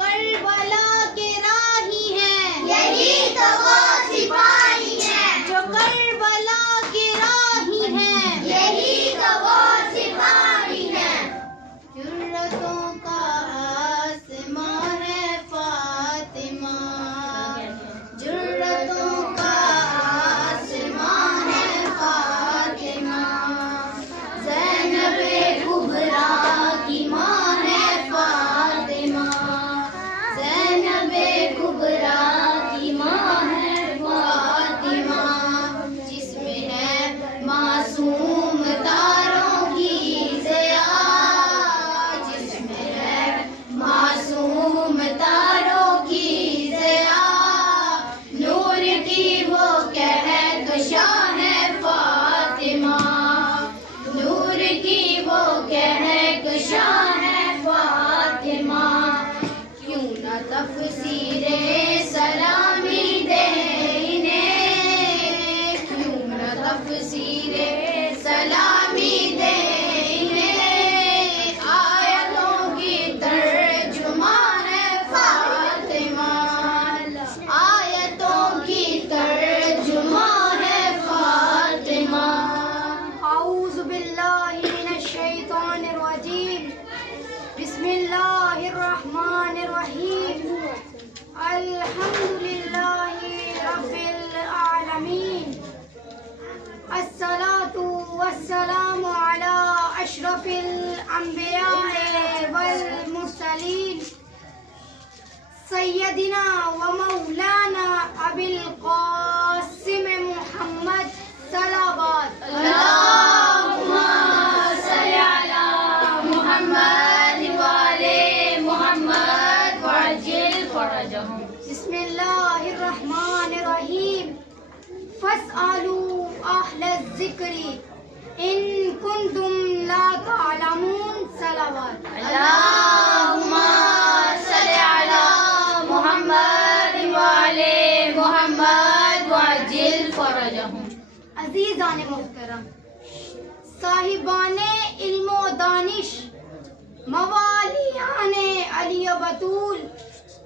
کربلا کے راہی ہیں، یہی تو وہ سپاہی ہیں، جو کربلا کے راہی ہیں، یہی تو وہ سپاہی ہیں، جرتوں کا آسماں ہے فاطمہ، جرتوں کا آسماں ہے فاطمہ، زینب کبریٰ کی ماں ہے فاطمہ، زینب کبریٰ کی ماں ہے فاطمہ، جس میں ہے معصوم تاروں کی ضیاء، جس میں ہے معصوم تاروں کی ضیاء، نور کی وہ کہکشاں ہے فاطمہ، نور کی وہ کہکشاں ہے فاطمہ، کیوں نہ تفسیر سلامی دے انہیں، کیوں نہ تفسیر سلامی دے انہیں، آیتوں کی ترجمان ہے فاطمہ، آیتوں کی ترجمان ہے فاطمہ۔ اعوذ باللہ من الشیطان الرجیم، بسم اللہ الرحمن الرحیم، الحمد للہ رب العالمین، الصلاة والسلام علی اشرف الانبیاء والمرسلین، سیدنا و مولانا ابی القاسم محمد صلوات اللہم صلی علی محمد وعلی محمد وعجل فرجہم۔ بسم اللہ الرحمن الرحیم، فاسألوا اہل الذکر ان کنتم لا تعلمون، صلوات اللہم صلی علی محمد وعلی محمد وعجل فرجہم۔ عزیزان محترم، صاحبان علم و دانش، موالیان علی و بطول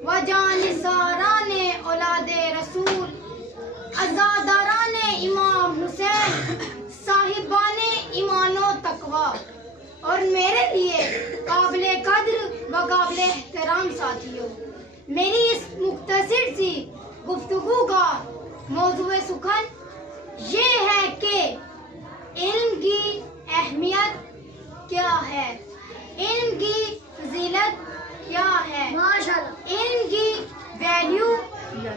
و جانثاران اولاد رسول، عزاداران امام حسین، صاحبان ایمان و تقوی اور میرے لیے قابل قدر و قابل احترام ساتھیوں، میری اس مختصر سی گفتگو کا موضوع سخن یہ ہے کہ علم کی اہمیت کیا ہے، علم کی فضیلت کیا ہے، علم کی ویلیو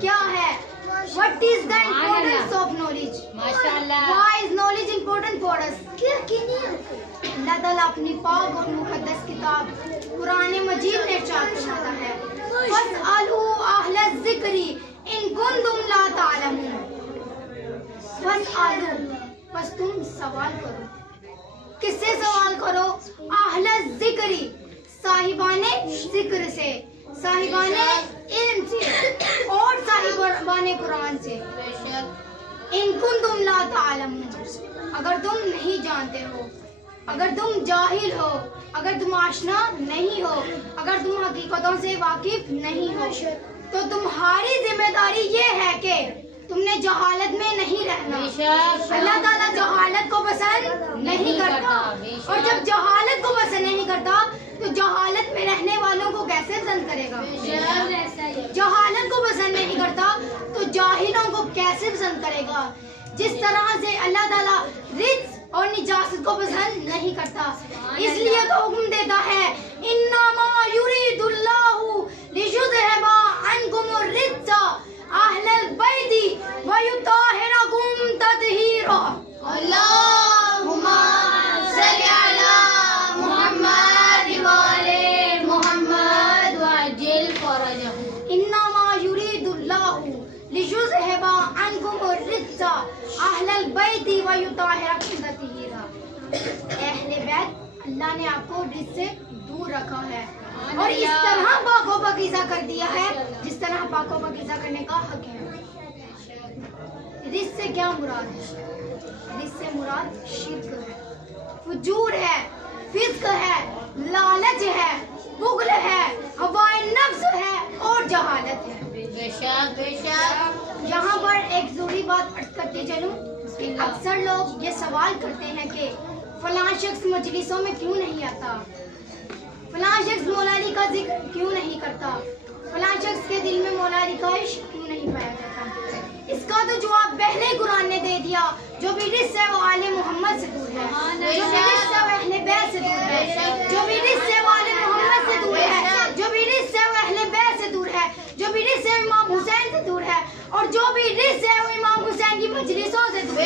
کیا ہے، what is the importance of knowledge, why is knowledge important for us۔ اللہ تعالیٰ اپنی پاک اور مقدس کتاب قرآن مجید میں ارشاد فرماتا ہے، فاسألوا اہل الذکر ان کنتم لا تعلمون، فاسألوا، بس تم سوال کرو، کس سے سوال کرو؟ اہل الذکر، صاحبان ذکر سے، صاحبان علم سے اور صاحبان قرآن سے۔ ان کنتم لا تعلمون، اگر تم نہیں جانتے ہو، اگر تم جاہل ہو، اگر تم آشنا نہیں ہو، اگر تم حقیقتوں سے واقف نہیں ہو، تو تمہاری ذمہ داری یہ ہے کہ تم نے جہالت میں نہیں رہنا۔ اللہ تعالیٰ جہالت کو پسند نہیں کرتا، اور جب جہالت کو پسند نہیں کرتا تو جہالت میں رہنے والوں کو کیسے پسند کرے گا؟ جہالت کو پسند نہیں کرتا تو جاہلوں کو کیسے پسند کرے گا؟ جس طرح سے اللہ تعالیٰ رزق اور نجاست کو پسند نہیں کرتا، اس لیے تو حکم دیتا ہے انما یرید اللہ لیذھب عنکم الرجس اہل البیت ویطہرکم تطہیرا۔ اللہم صلی علی محمد وعلی محمد وعجل فرجہم۔ انما یرید اللہ لیذھب عنکم الرجس اہل البیت ویطہرکم تطہیرا۔ اہل بیت اللہ نے آپ کو رزق سے دور رکھا ہے اور اس طرح پاک و پاکیزہ کر دیا ہے جس طرح پاک و پاکیزہ کرنے کا حق ہے۔ رزق سے کیا مراد ہے؟ رزق سے مراد شرک ہے، فجور ہے، فسق ہے، لالچ ہے، بغل ہے، ہوائے نفس ہے، بے شک بے شک. یہاں پر ایک ضروری بات عرض کرتے چلوں. اکثر لوگ یہ سوال کرتے ہیں کہ فلاں شخص مجلسوں میں کیوں نہیں آتا, فلاں شخص مولا علی کا ذکر کیوں نہیں کرتا, فلاں شخص کے دل میں مولا علی کا عشق کیوں نہیں پایا جاتا. اس کا تو جواب پہلے قرآن نے دے دیا. جو بھی رزق ہے وہ آل محمد سے دور ہے, جو بھی رزق ہے وہ اہل بیت سے دور ہے, جو بھی رزق ہے وہ آل محمد سے دور ہے, جو بھی رزق ہے وہ اہل بیت سے دور ہے, جو بھی رزق ہے وہ امام حسین سے دور ہے, اور جو بھی رزق ہے وہ امام حسین کی مجلسوں سے دور ہے.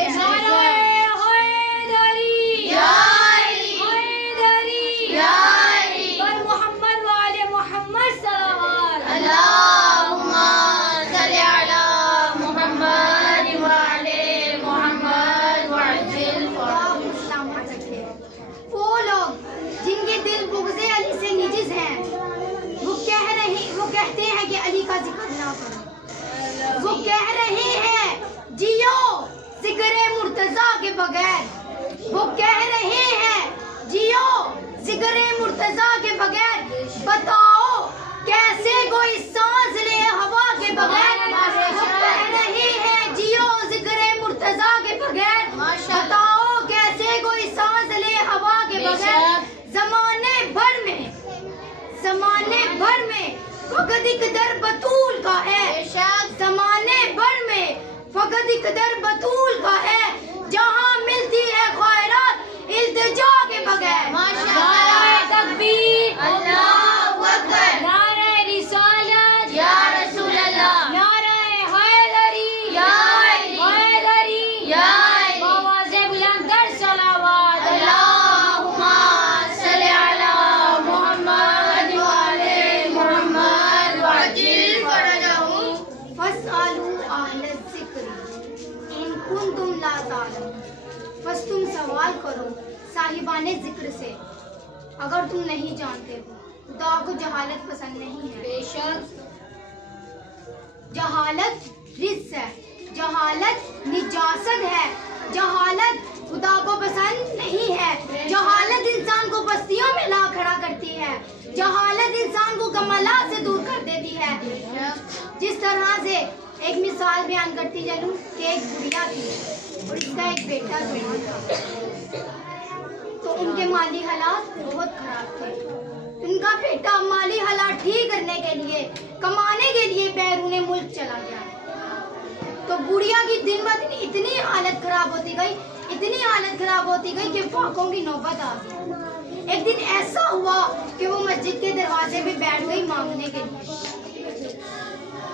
وہ کہہ رہے ہیں جیو ذکر مرتضیٰ کے بغیر, وہ کہہ رہے ہیں جیو ذکر مرتضیٰ کے بغیر, بتاؤ کیسے کوئی سانس لے ہوا کے بغیر. وہ کہہ رہے ہیں جیو ذکر مرتضیٰ کے بغیر, بتاؤ کیسے کوئی سانس لے ہوا کے بغیر. زمانے بھر میں فقط ایک در بطول کا ہے, زمانے بھر میں فقط ایک در بطول کا ہے, جہاں ملتی ہے خیرات التجا کے بغیر. نعرہ تکبیر, اللہ اکبر, نعرہ رسالت, یا رسول اللہ, نعرہ حیدری, یا حیدری, یا آواز بلند کر صلوات, اللہم صلی علی محمد وعلی محمد وعجل فرجہم. فاسألوا اہل الذکر ان کنتم لا تعلمون. بس تم سوال کرو صاحبان ذکر سے اگر تم نہیں جانتے ہو. خدا کو جہالت پسند نہیں ہے. بے شک جہالت رزق ہے, جہالت نجاست ہے, جہالت خدا کو پسند نہیں ہے. جہالت انسان کو بستیوں میں لا کھڑا کرتی ہے, جہالت انسان کو کمالات سے دور کر دیتی ہے. جس طرح سے ایک مثال بیان کرتی چلوں کہ ایک بڑھیا تھی اور اس کا ایک بیٹا تھا, تو ان کے مالی حالات بہت خراب تھے. ان کا بیٹا مالی حالات ٹھیک کرنے کے لیے, کمانے کے لیے بیرون ملک چلا گیا. تو بڑھیا کی دن بہ دن اتنی حالت خراب ہوتی گئی, اتنی حالت خراب ہوتی گئی کہ فاقوں کی نوبت آ گئی. ایک دن ایسا ہوا کہ وہ مسجد کے دروازے پہ بیٹھ گئی مانگنے کے لیے.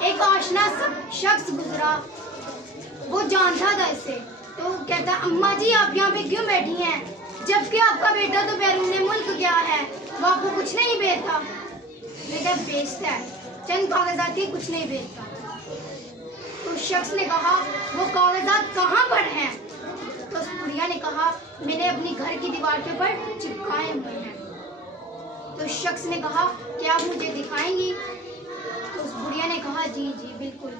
ایک آشنا شخص گزرا, وہ جانتا تھا اسے, تو کہتا اماں جی آپ یہاں پہ کیوں بیٹھی ہیں, جبکہ آپ کا بیٹا تو بیرون ملک گیا ہے, وہ آپ کو کچھ نہیں بیچتا. میں کہا بیچتا ہے, چند کاغذات کے کچھ نہیں بیچتا. تو اس شخص نے کہا وہ کاغذات کہاں پر ہیں؟ تو اس بڑھیا نے کہا میں نے اپنی گھر کی دیوار کے اوپر چپکائے ہوئے ہیں. تو اس شخص نے کہا کیا آپ مجھے دکھائیں گی؟ تو اس بڑھیا نے کہا جی جی بالکل.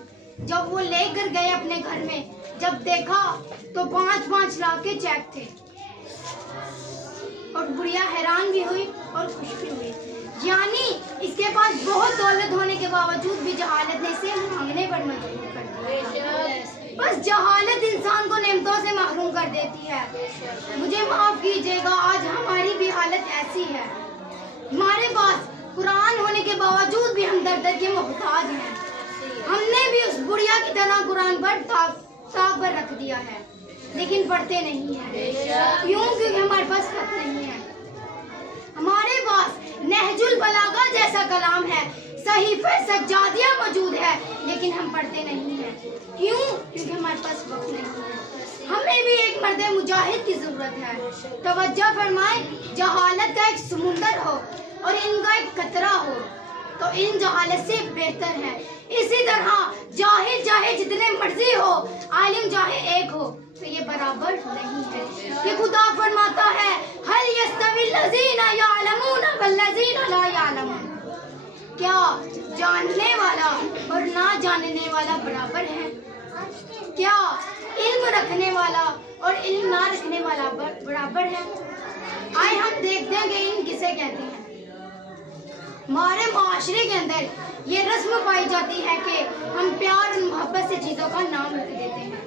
جب وہ لے کر گئے اپنے گھر میں, جب دیکھا تو 5 لاکھ کے چیک تھے, اور بڑھیا حیران بھی ہوئی اور خوش بھی ہوئی. یعنی اس کے پاس بہت دولت ہونے کے باوجود بھی جہالت نے اسے مانگنے پر مجبور کر دیا. بس جہالت انسان کو نعمتوں سے محروم کر دیتی ہے. مجھے معاف کیجیے گا, آج ہماری بھی حالت ایسی ہے. ہمارے پاس قرآن ہونے کے باوجود بھی ہم در در کے محتاج ہیں. ہم نے بھی اس بڑھیا کی طرح قرآن پر تاک پر رکھ دیا ہے, لیکن پڑھتے نہیں ہیں. کیوں؟ کیونکہ ہمارے پاس وقت نہیں ہے. ہمارے پاس نہج البلاغہ جیسا کلام ہے, صحیفہ سجادیہ موجود ہے, لیکن ہم پڑھتے نہیں ہیں. کیوں؟ کیونکہ ہمارے پاس وقت نہیں ہے. ہمیں بھی ایک مرد مجاہد کی ضرورت ہے. توجہ فرمائیں, جہالت کا ایک سمندر ہو اور ان کا ایک قطرہ ہو تو ان جہالت سے بہتر ہے. اسی طرح جاہل چاہے جتنے مرضی ہو, عالم چاہے ایک ہو, تو یہ برابر نہیں ہے. کہ خدا فرماتا ہے هل يستوي الذين يعلمون والذين لا يعلمون. کیا جاننے والا اور نہ جاننے والا برابر ہے؟ کیا علم رکھنے والا اور علم نہ رکھنے والا برابر ہے؟ آئے ہم دیکھتے ہیں کہ علم کسے کہتے ہیں. ہمارے معاشرے کے اندر یہ رسم پائی جاتی ہے کہ ہم پیار اور محبت سے چیزوں کا نام رکھ دیتے ہیں،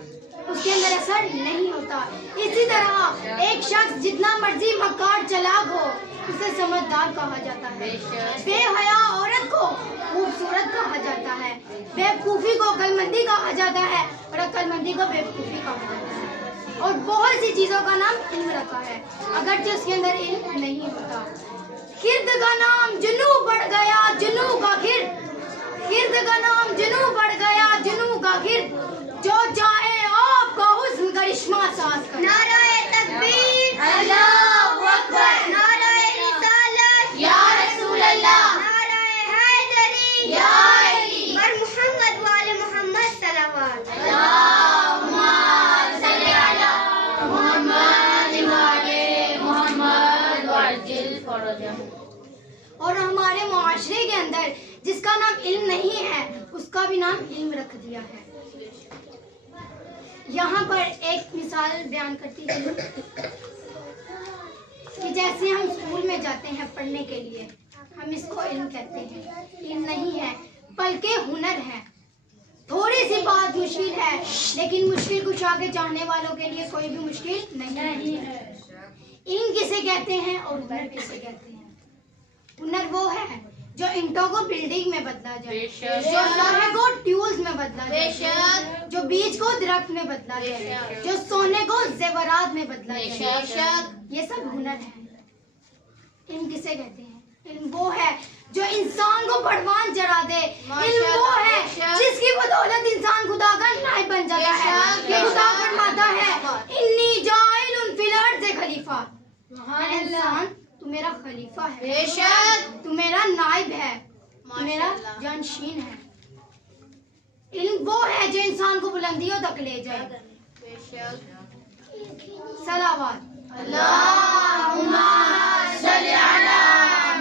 اس کے اندر اثر نہیں ہوتا۔ اسی طرح ایک شخص جتنا مرضی مکار چلاک ہو اسے سمجھدار کہا جاتا ہے، بے حیا عورت کو خوبصورت کہا جاتا ہے، بیوقوفی کو عقل مندی کہا جاتا ہے اور عقل مندی کو بیوقوفی کہا جاتا ہے، اور بہت سی چیزوں کا نام علم رکھا ہے اگرچہ اس کے اندر علم نہیں ہوتا۔ گرد کا نام جنو بڑھ گیا جنو کا گرد، گرد کا نام جنو بڑھ گیا جنو کا گرد، جو چاہے آپ کا حسن کرشمہ ساز کر۔ نعرہ تکبیر، اللہ اکبر، نعرہ رسالت، یا رسول اللہ، نعرہ حیدری، یا علی، بر محمد وآل محمد صلوات۔ اللہم صلی علی محمد وآل محمد وعجل فرجہ۔ اور ہمارے معاشرے کے اندر جس کا نام علم نہیں ہے اس کا بھی نام علم رکھ دیا ہے۔ یہاں پر ایک مثال بیان کرتی ہوں کہ جیسے ہم اسکول میں جاتے ہیں پڑھنے کے لیے، ہم اس کو علم کہتے ہیں، علم نہیں ہے بلکہ ہنر ہے۔ تھوڑی سی بات مشکل ہے لیکن مشکل کشا کے چاہنے والوں کے لیے کوئی بھی مشکل نہیں ہے۔ علم کسے کہتے ہیں اور ہنر کسے کہتے ہیں؟ ہنر وہ ہے جو اینٹوں کو بلڈنگ میں بدلا جائے، جو لوہے کو ٹیولز میں بدلا جائے، جو بیج کو درخت میں بدلا جائے، جو سونے کو زیورات میں بدلا جائے، یہ سب ہنر ہے۔ علم کسے کہتے ہیں؟ علم وہ ہے جو انسان کو بڑھوان چڑھا دے، علم وہ ہے جس کی بدولت انسان خدا کا نائب بن جاتا ہے۔ کہ خدا فرماتا ہے انی جاعل فی الارض خلیفہ، انسان تو میرا خلیفہ ہے، تو میرا نائب ہے، تو میرا جانشین ہے۔ علم وہ ہے جو انسان کو بلندیوں تک لے جائے۔ صلوات۔ اللہم صلی علی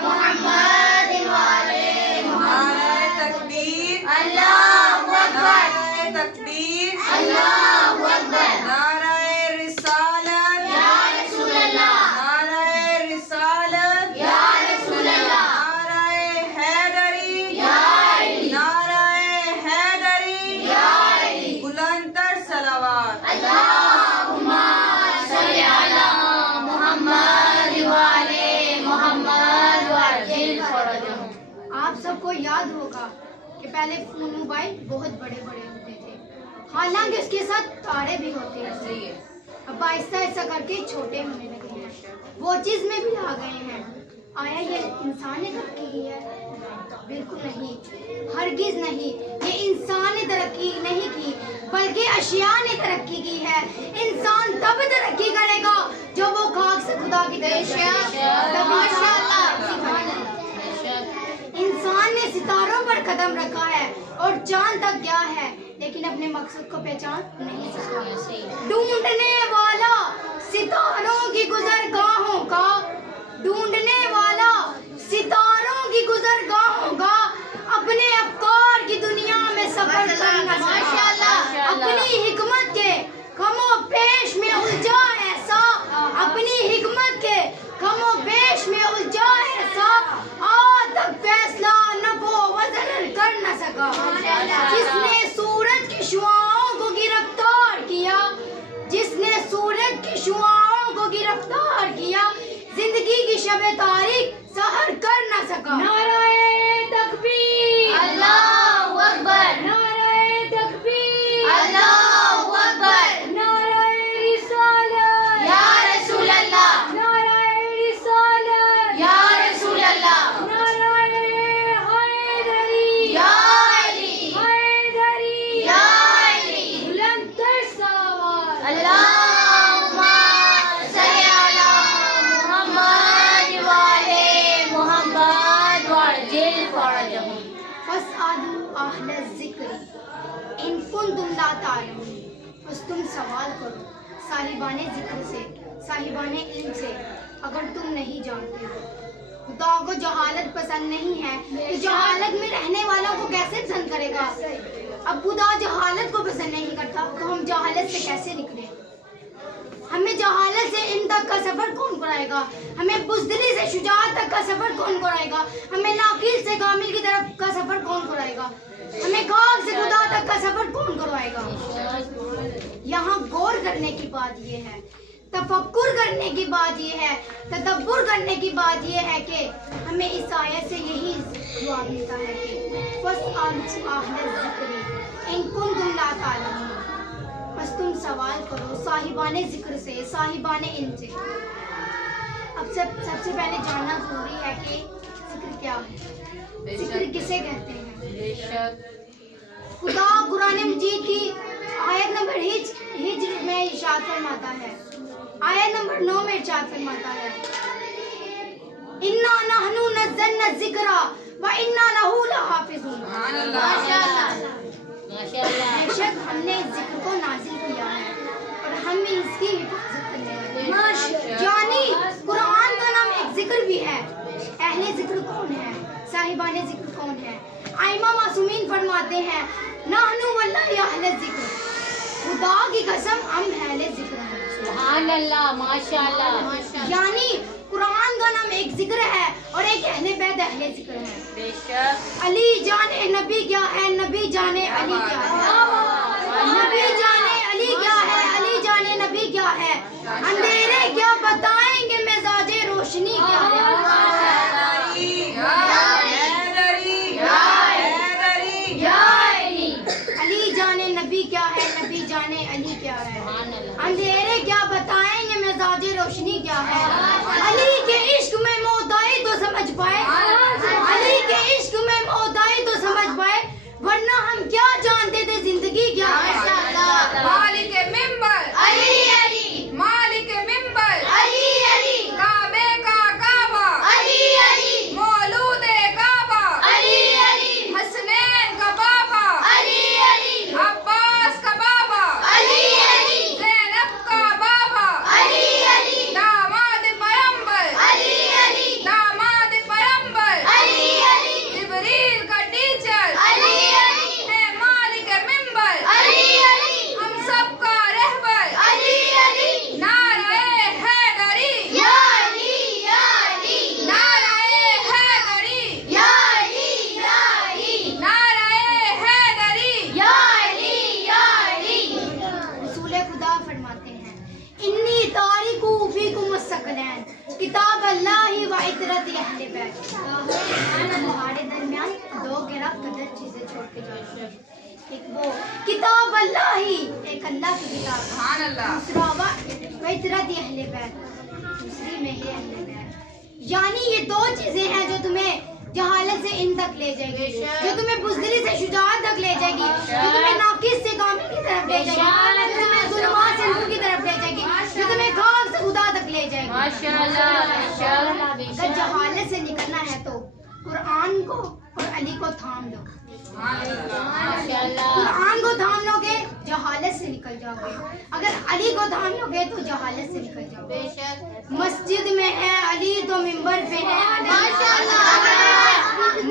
محمد وآل محمد۔ تکبیر، اللہ اکبر، تکبیر، اللہ اکبر، نعرہ رسالت، یا رسول اللہ، نعرہ رسالت، یا رسول اللہ، نعرہ حیدری، یا علی، نعرہ حیدری، یا علی، بلندتر صلوات۔ اللہم صلی علی محمد وآل محمد وعجل فرجہ۔ آپ سب کو یاد ہوگا کہ پہلے فون موبائل بہت بڑے بڑے ہوتے تھے، حالانکہ اس کے ساتھ تارے بھی ہوتے ہیں، اب آہستہ آہستہ کر کے چھوٹے ہونے لگے ہیں، وہ چیز میں بھی آ گئے ہیں۔ آیا یہ انسان نے ترقی کی ہے؟ بالکل نہیں، ہرگز نہیں، یہ انسان نے ترقی نہیں کی بلکہ اشیاء نے ترقی کی ہے۔ انسان تب ترقی کرے گا جب وہ خاک سے خدا کی طرف انسان نے ستاروں پر قدم رکھا ہے اور چاند تک گیا ہے لیکن اپنے مقصد کو پہچان نہیں سکا۔ ڈھونڈنے والا ستاروں کی گزرگاہوں کا، ڈھونڈنے والا ستاروں کی گزرگاہوں کا، اپنے افکار کی دنیا میں سفر کر نہ سکا۔ اپنی حکمت کے کم و بیش میں الجھا ایسا، اپنی حکمت کے کم و بیش میں الجھا ایسا، آج تک فیصلہ نفع و وزن کر نہ سکا۔ جس نے سورج کی شعاعوں کو گرفتار کیا، جس نے سورج کی شعاعوں کو گرفتار کیا، زندگی کی شب تاریک سحر کر نہ سکا۔ نعرہ تکبیر، اللہ اکبر، نعرہ تکبیر، اللہ اکبر، نعرہ رسالت، یا رسول اللہ، نعرہ رسالت، یا رسول اللہ، نعرہ حیدری، یا علی، حیدری، یا علی، بلندتر صلوات۔ اللہم صلی علی محمد وآل محمد وعجل فرجہ۔ فاسألوا اہل الذکر ان کنتم لا تعلمون، بس تم سوال کرو صاحبان ذکر سے، صاحبان علم سے اگر تم نہیں جانتے ہو۔ خدا کو جہالت پسند نہیں ہے تو جہالت میں رہنے والوں کو کیسے پسند کرے گا؟ اب خدا جہالت کو پسند نہیں کرتا تو ہم جہالت سے کیسے نکلیں؟ ہمیں جہالت سے علم تک کا سفر کون کرائے گا؟ ہمیں بزدلی سے شجاعت تک کا سفر کون کرائے گا؟ ہمیں ناقص سے کامل کی طرف کا سفر کون کرائے گا؟ ہمیں خاک سے خدا تک کا سفر کون کروائے گا؟ یہاں غور کرنے کی بات یہ ہے، تفکر کرنے کی بات یہ ہے، تدبر کرنے کی بات یہ ہے کہ ہمیں اس آیت سے یہی جواب ملتا ہے کہ فَاسْأَلُوا أَهْلَ الذِّكْرِ إِن كُنتُمْ لَا تَعْلَمُونَ، بس تم سوال کرو صاحبان ذکر سے، صاحبان علم سے۔ اب سب سے پہلے جاننا ضروری ہے کہ ذکر کیا ہے، ذکر کسے کہتے ہیں؟ خدا قرآن مجید کی آیت نمبر ہجر میں ارشاد فرماتا ہے، آیت نمبر 9 میں ارشاد فرماتا ہے، اِنَّا نَحْنُ نَزَّلْنَا الذِّكْرَ وَإِنَّا لَهُ لَحَافِظُونَ۔ بے شک ہم نے اس ذکر کو نازل کیا ہے اور ہم اس کی حفاظت کرنے والے ہیں۔ یعنی قرآن کا نام ایک ذکر بھی ہے۔ اہل ذکر کون ہے؟ صاحبان ذکر کون ہے؟ ائمہ معصومین فرماتے ہیں، نحن واللہ اہل ذکر، خدا کی قسم ہم اہل ذکر ہیں۔ سبحان اللہ، ماشاءاللہ۔ یعنی قرآن کا نام ایک ذکر ہے اور ایک اہل بیت اہل ذکر ہے۔ بے شک علی جانے نبی کیا ہے، نبی جانے علی کیا ہے، نبی جانے علی کیا ہے، علی جانے نبی کیا ہے، اندھیرے کیا بتائیں گے مزاج روشنی کیا ہے۔ علی جانے نبی کیا ہے، نبی جانے علی کیا ہے، اندھیرے کیا بتائیں گے مزاج روشنی کیا ہے۔ علی کے عشق میں موت آئی تو سمجھ پائے، علی کے عشق میں موت آئی تو سمجھ پائے، ورنہ ہم کیا جانتے تھے زندگی کیا ہے۔ مالک ممبر علی علی، مالک ممبر علی علی، کعبے کا کعبہ علی علی، مولود کعبہ علی علی، حسنین کا بابا علی علی، عباس کا بابا علی علی، زینب کا بابا علی علی، داماد پیغمبر علی علی، داماد پیغمبر علی علی، جبریل کا ٹیچر علی علی، ہے مالک ممبر علی علی، ہم سب کا رہبر علی علی، نعرہ حیدری یا علی یا علی، نعرہ حیدری یا علی یا علی، نعرہ حیدری یا علی یا علی۔ رسول خدا فرماتے ہیں، انی تارکو فیکم الثقلین، کتاب اللہ و عطرت اہل بیت۔ تمہارے درمیان دو گرا قدر چیزیں چھوڑ کے جاؤ، ایک وہ کتاب اللہ ہی، ایک اللہ کی کتاب، سبحان اللہ دوسرا و عطرت اہل بیت، دوسری میں یہ اہل بیت۔ یعنی یہ دو چیزیں ہیں جو تمہیں جہالت سے ان تک لے جائے گی، جو تمہیں بزدلی سے شجاعت تک لے جائے گی، جو تمہیں ناقص سے کامل کی طرف لے جائے گی، جو تمہیں ظلمات سے نور کی طرف لے جائے گی، جو تمہیں خاک سے خدا تک لے جائے گی۔ اگر جہالت سے نکلنا ہے تو قرآن کو اور علی کو تھام لو، قرآن کو تھام لو گے جہالت سے نکل جاؤ گے، اگر علی کو تھام لو گے تو جہالت سے نکل جاؤ گے۔ مسجد میں ہے علی تو ممبر پہ ہے علی،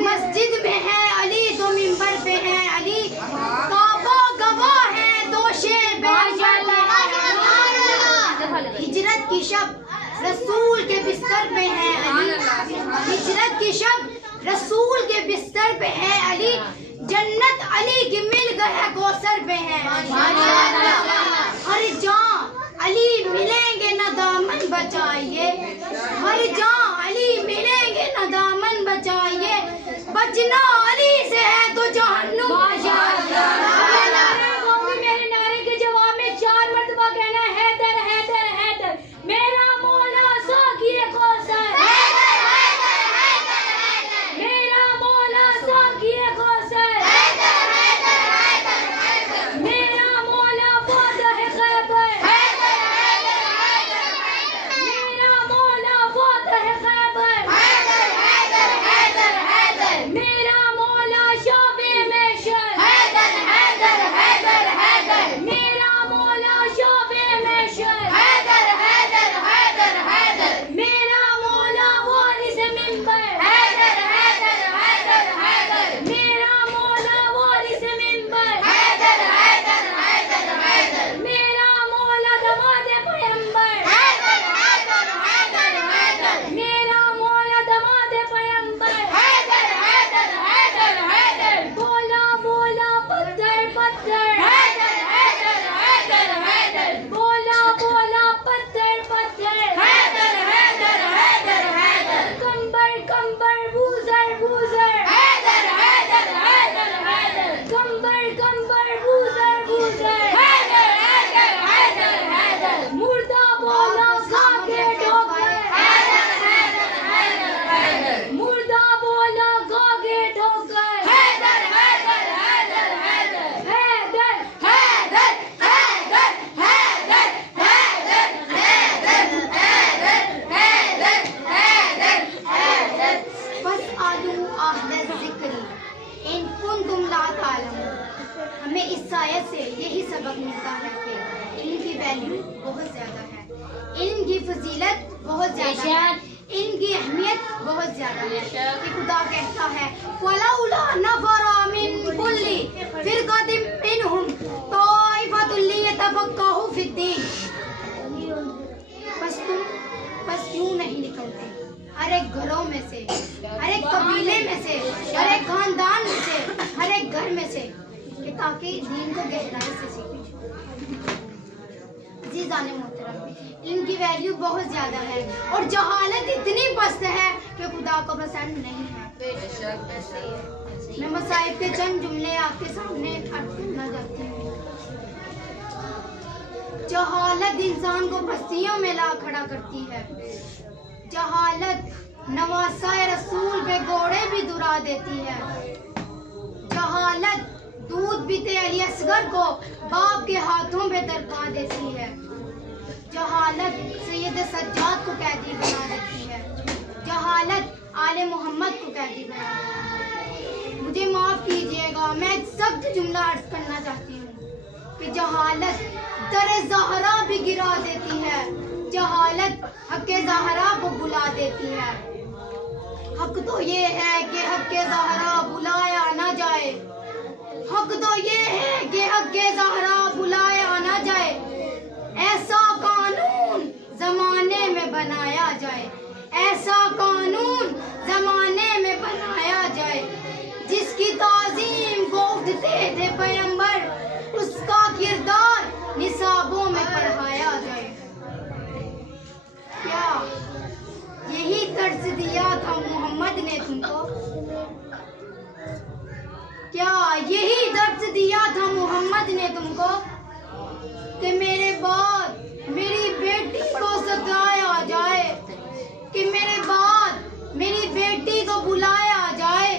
مسجد میں ہے علی تو ممبر پہ ہے علی، کعبہ گواہ ہے تو شیر پیغمبر پہ ہے۔ ہجرت کی شب رسول کے بستر پہ ہے علی، ہجرت کی شب رسول کے بستر پہ ہے علی، جنت علی کی مل گئے کوثر پہ ہے۔ ہر جہاں علی ملیں گے نہ دامن بچائیے، ہر جہاں علی ملیں گے نہ دامن بچائیے، بچنا علی سے ہے تو جہنم۔ میرے نعرے کے جواب میں 4 مرتبہ کہنا ہے، حیدر حیدر حیدر، میرا مولا ساقی کوثر، میرا مولا ساقی کوثر، میرا مولا فاتح خیبر، میرا مولا فاتح خیبر، میرا مولا اس آیت سے یہی سبق ملتا ہے کہ علم کی ویلیو بہت زیادہ ہے، علم کی فضیلت بہت زیادہ ہے، علم کی اہمیت بہت زیادہ ہے کہ خدا کہتا ہے فَلَوْلَا نَفَرَ مِن كُلِّ فِرْقَةٍ مِّنْهُمْ طَائِفَةٌ لِيَتَفَقَّهُوا فِي الدِّينِ۔ بس کیوں نہیں نکلتے ہر ایک گھروں میں سے، ہر ایک قبیلے میں سے، ہر ایک خاندان میں سے، ہر ایک گھر میں سے، کہ تاکہ دین کو گہرائی سے سیکھیں۔ عزیزان محترم، علم کی ویلیو بہت زیادہ ہے اور جہالت اتنی پست ہے کہ خدا کو پسند نہیں ہے۔ میں مصائب کے چند جملے آپ کے سامنے عرض کرنا چاہتی ہوں۔ جہالت انسان کو بستیوں میں لا کھڑا کرتی ہے، جہالت نواسۂ رسول پہ گھوڑے بھی دُرا دیتی ہے، جہالت دودھ پیتے علی اصغر کو باپ کے ہاتھوں پہ درکا دیتی ہے، جہالت سید سجاد کو قیدی بنا دیتی ہے، جہالت آل محمد کو قیدی بنا دیتی ہے۔ مجھے معاف کیجیے گا، میں ایک سخت جملہ عرض کرنا چاہتی ہوں کہ جہالت در زہرا بھی گرا دیتی ہے، جہالت حق زہرا کو بلا دیتی ہے۔ حق تو یہ ہے کہ حق زہرا بلایا نہ جائے، حق تو یہ ہے کہ حق زہرا بلایا نہ جائے، ایسا قانون زمانے میں بنایا جائے، ایسا قانون زمانے میں بنایا جائے، جس کی تعظیم کو اٹھتے تھے پیغمبر، اس کا کردار نصابوں میں پڑھایا جائے۔ کیا یہی درس دیا تھا محمد نے تم کو؟ کیا یہی درس دیا تھا محمد نے تم کو کہ میرے بعد میری بیٹی کو ستایا جائے، کہ میرے بعد میری بیٹی کو بلایا جائے،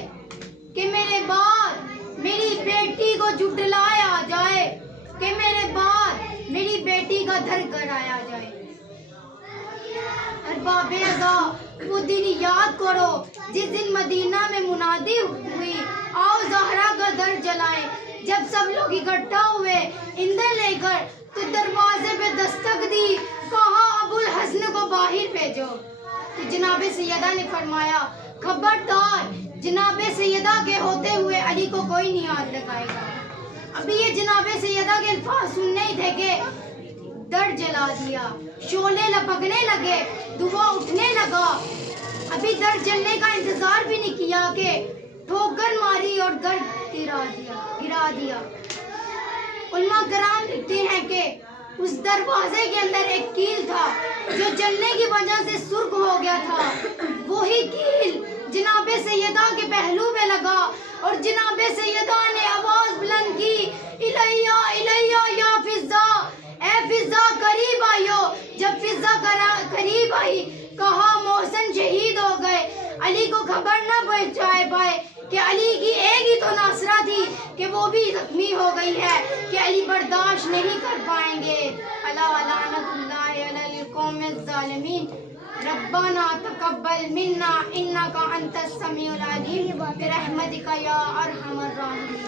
کہ میرے بعد میری بیٹی کو جھٹلایا جائے، کہ میرے بعد میری بیٹی کا دھر کرایا جائے۔ ارباب ازا وہ دن یاد کرو جس دن مدینہ میں منادی ہوئی آؤ زہرا کا در جلائیں، جب سب لوگ اکٹھا ہوئے ایندھن لے کر تو دروازے پہ دستک دی، کہا ابو الحسن کو باہر بھیجو۔ تو جناب سیدہ نے فرمایا خبردار، جناب سیدہ کے ہوتے ہوئے علی کو کوئی نہیں ہاتھ لگائے گا۔ ابھی یہ جناب سیدہ کے الفاظ سننے ہی تھے کہ در جلا دیا، شعلے لپکنے لگے، دھواں اٹھنے لگا۔ ابھی در جلنے کا انتظار بھی نہیں کیا کہ ٹھوکر ماری اور در گرا دیا۔ علماء کرام لکھتے ہیں کہ اس دروازے کے اندر ایک کیل تھا جو جلنے کی وجہ سے سرخ ہو گیا تھا، وہی کیل جناب سیدہ کے پہلو میں لگا اور جناب سیدہ نے آواز بلند کی الیہ الیہ یا فضا، اے فضا قریب آئیو۔ جب فضا قریب آئی کہا محسن شہید ہو گئے، علی کو خبر نہ پہنچائے پائے کہ علی کی ایک ہی تو ناصرہ تھی کہ وہ بھی زخمی ہو گئی ہے کہ علی برداشت نہیں کر پائیں گے۔ الا لعنت اللہ علی القوم الظالمین۔ ربنا تقبل منا انک انت السمیع العلیم برحمتک یا ارحم الراحمین۔